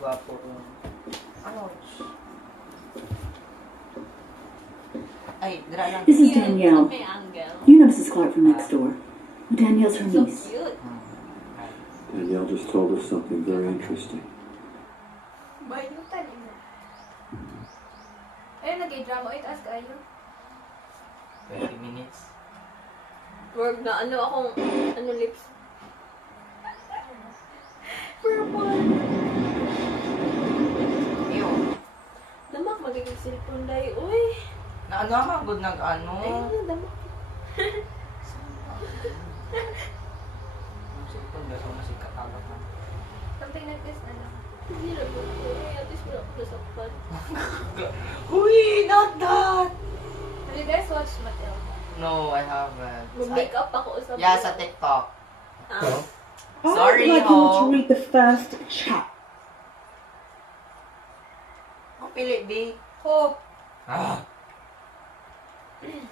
Gwapo ko. Ouch. Ay, dra lang. This is Danielle. May angle. You know Mrs. Clark from next door. Danielle's her So niece. cute. Danielle just told us something very interesting. Bayutan mo. Ayun, nag-drama. Wait, ask ayo. 20 minutes. Wag na lips. Purple. Ew. Damak magiging cellphone dahil. Uy. Na ano ka good nag-ano? Ayun na, damak. Ang cellphone ba? So, masikat agad na. Something like this na lang. Hindi na po. Uy, at least wala ko nasaktan. Uy, not that! Have you guys watched Matilda? No, I haven't. Mag-make up ako sa Yeah, sa TikTok. Ah. Sorry, I'd like you ho. to read the first chat. Ang pili, B. Hope. Ah.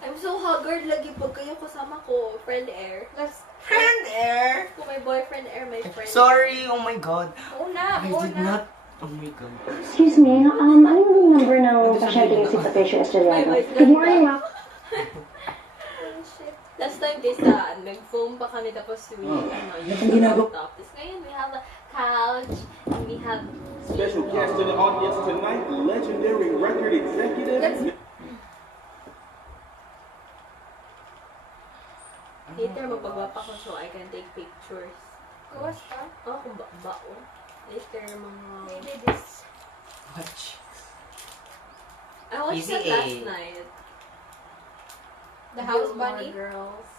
I'm so haggard lagi pag kayo kasama ko. Friend air. Let's... Friend air! Kung may boyfriend air, may friend Sorry, oh my God. Una, I did una. not. Oh my God. Excuse me, ano yung number ng pasyente niyo si Patricia Estrellado? Good morning, ma'am. Oh, shit. Last time guys, nag-foam pa kami tapos we, Ang ginagawa- Tapos ngayon, we have a couch, and we have Special guest to the audience tonight, legendary record executive. Let's- Later, magpagwapa ko so I can take pictures. Gawas ka? Oh, kung bao. Later, mga... Maybe this. Watch. I watched Easy that last A. night. The House Gilmore Bunny. Girls.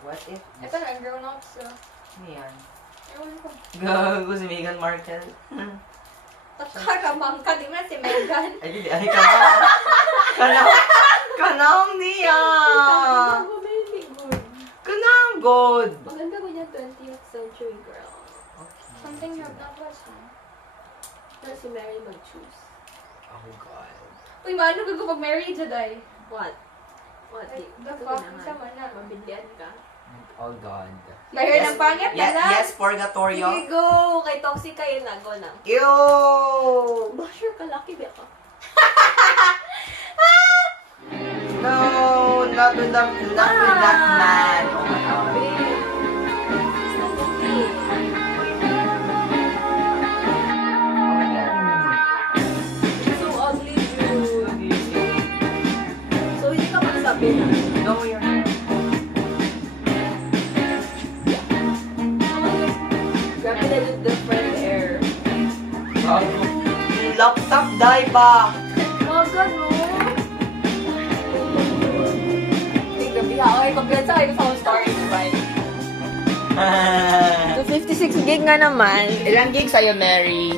What if? Ito na, grown up so. Ano yan? Ewan ko. Gago si Meghan Markle. Karamang ka, di man si Megan. Ay, hindi. Ay, kanam. Kanam. Kanam niya. Amazing good. Kanam good. Maganda ko niya 20th century girl. Something you have not watched, huh? Na si Mary mag-choose. Oh God. Uy, maano ka pag married today? What? What? Like, the Gusto fuck? ko naman. Isa man na. Mabilian ka. Oh God. Mahir ng pangit na lang. Yes, Purgatorio. Sige, go! Kay Toxic kayo na. Go na. Ew! Basher ka, lucky ba ka? No, not with that man. Oh my God. Oh my God. So ugly, dude. So, hindi ka magsabi na. No, you're not. Grabe na yung different air. Laptop die ba? Maga, no? Hindi, gabi ha. Okay, kumpiyansa kayo sa story, bye. So, 56 gig nga naman. Ilang gig sa'yo, Mary?